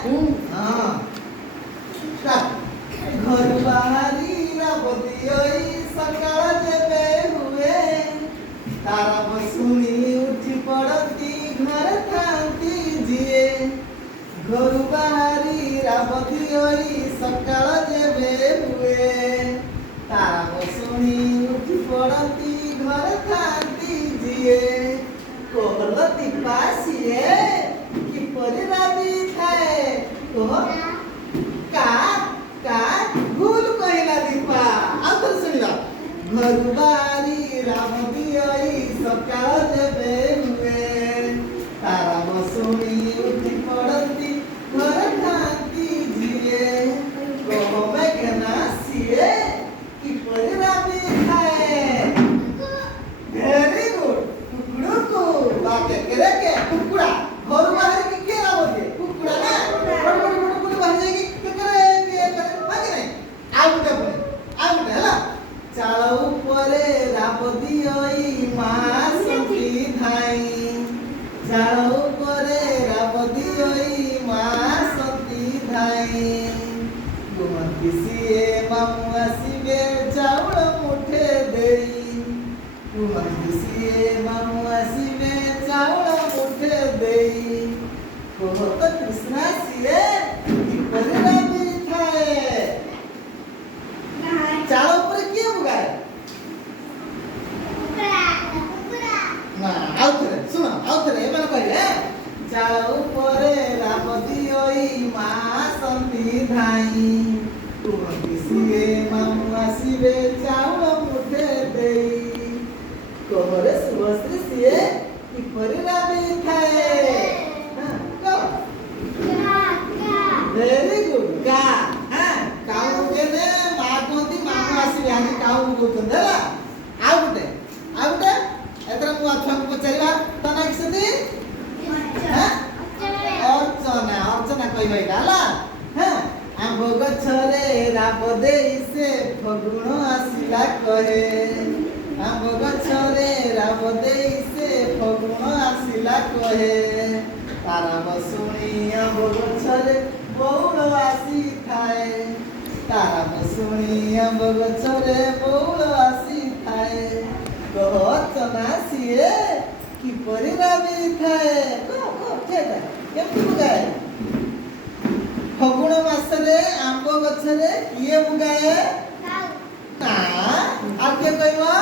हाँ घर बाहरी रावती सकाळ जेबे हुए तारा बसुनी उठी पड़ती घर थांती जिए घर बाहरी रावती सकाळ जेबे हुए तारा बसुनी उठी पड़ती घर थांती जिए कोहलती पासिए कि परिराबी थाए कह का का भूल कहिला दीपा आउथर सुनिबा घर बारी रावती सकाळ जेबे हुए तारा बसुनी उठी पड़ती घर थांती जिए कह मेघना सिए कि परिराबी थाए वेरी गुड कुकुड़ू बाके करे के कुकुड़ा घर बाहर की के रावती कुकुड़ा ना बड़ बाहर जाएगी के करे बाकी नहीं आउटे हला चाल ऊपरे रावती मां सखी धाई चाल ऊपरे रावती मां सखी धाई गुमती सिए मामू आसीबे चाउल मुठे देई सिए मामू आसीबे चाउल मुठे देई कहत कृष्णा सिए कि परिराबी थाए चाउल ऊपर किए बुगाए ना आउथरे सुनो आउथरे एमन कहिए चाउल ऊपरे रावती मां संती धाई सिए मामू आसीबे चाउल मुठे देई कहरे सुभश्री सिए कि परिराबी थाए वेरी गुड का काउ केने मागोती मामू आसीबे आनी काउ कहतन हला आउटे एतरा मु अथन पचारिबा तना किसती अर्चना कहबा हला आंब गछरे राब देई से फगुण आसिला कहे आंब गछरे राब देई से फगुण आसिला कहे तारा बसुनी आंब गछरे बौल आसी थाए तारा बसुनी आंब गछरे बौल आसी थाए कहचना सिए कि परिराबी थाए केमती बुगाए फगुण मासरे आंब गछरे किए बुगाए ना आ के कहबा